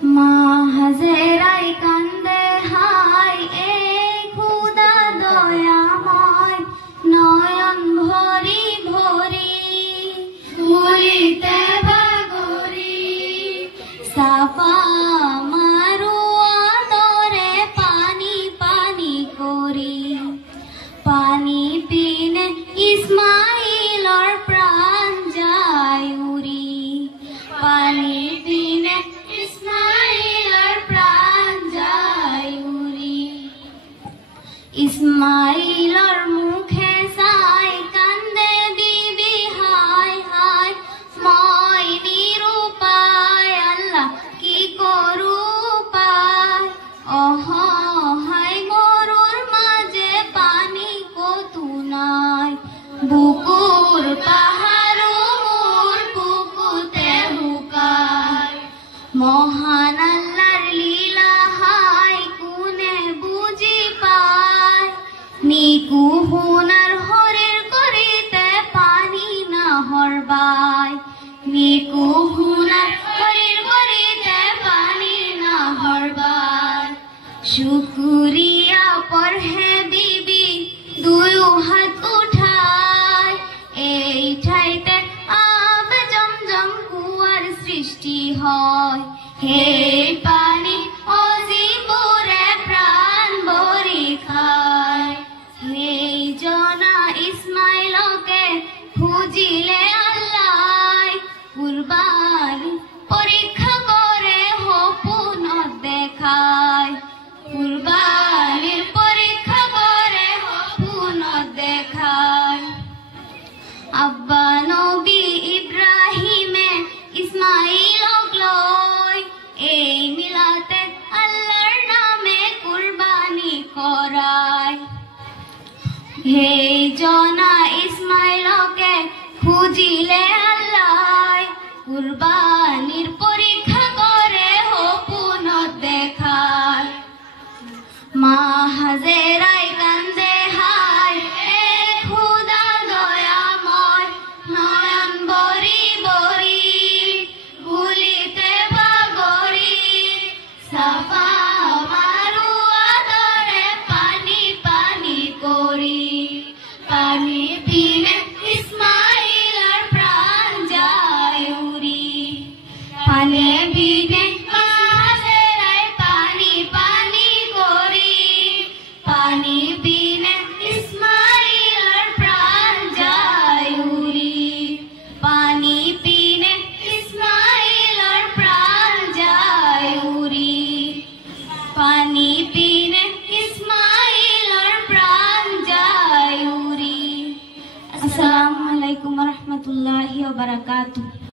মা হাজেরাই কান্দে হায় এই খুদা দয়াময় নয়ন ভরি ভরি ভুলিতে ভাগরি সাফা মারু আদরে পানি পানি করি পানি পিনে ইসমাইলর প্রাণ যায় উড়ি পানি পিনে ইসমাইলর প্রাণ যায় উড়ি ইসমাইলর মুখে চাই কান্দে বিবি হায় হায় মই নিরুপায় আল্লাহ কি করু পায় অসহায় গরুর মাঝে পানি কতু নাই বুকুর পাহাড় মোর বুকুতে হুকায় মহান আল্লাহর লীলা হায় কোনে বুঝি পায় নিকু হুনার হরের করিতে পানি না হরবাই নিকু হুনার হরের করিতে পানি না হরবাই শুকরিয়া পর হে বিবি দুই হাত উঠায় এই ঠাইতে আব জমজম কুয়ার সৃষ্টি হয় হে পানি অজিবুরে প্রাণ ভরি খায় হে জনা ইসমাইলকে খুঁজিলে আল্লাহ কুরবানি পরীক্ষা করে হপুন দেখায় কুরবানির পরীক্ষা করে হপুন দেখায় আব্বা নবী ইব্রাহিমে ইসমাইল লয় এই মিলাতে আল্লাহর নামে কুরবানি করায় হে জনা ইসমাইলকে খুঁজিলে আল্লাহ কুরবানির পরীক্ষা করে হপুন দেখায় মা হাজেরাই কান্দে হায় এ খুদা দয়াময় নয়ন বরি বরি ভুলিতে ভাগরি সাফা মারু আদরে পানি পানি করি পানি পিনে ইসমাইলর প্রাণ যায় উড়ি পানি পিনে হাজেরাই পানি পানি করি পানি পিনে ইসমাইলর প্রাণ যায় উড়ি পানি পিনে ইসমাইলর প্রাণ যায় উড়ি পানি পিনে ইসমাইলর প্রাণ যায় উড়ি। আসসালামু আলাইকুম ওয়া রাহমাতুল্লাহি ওয়া বারাকাতুহু।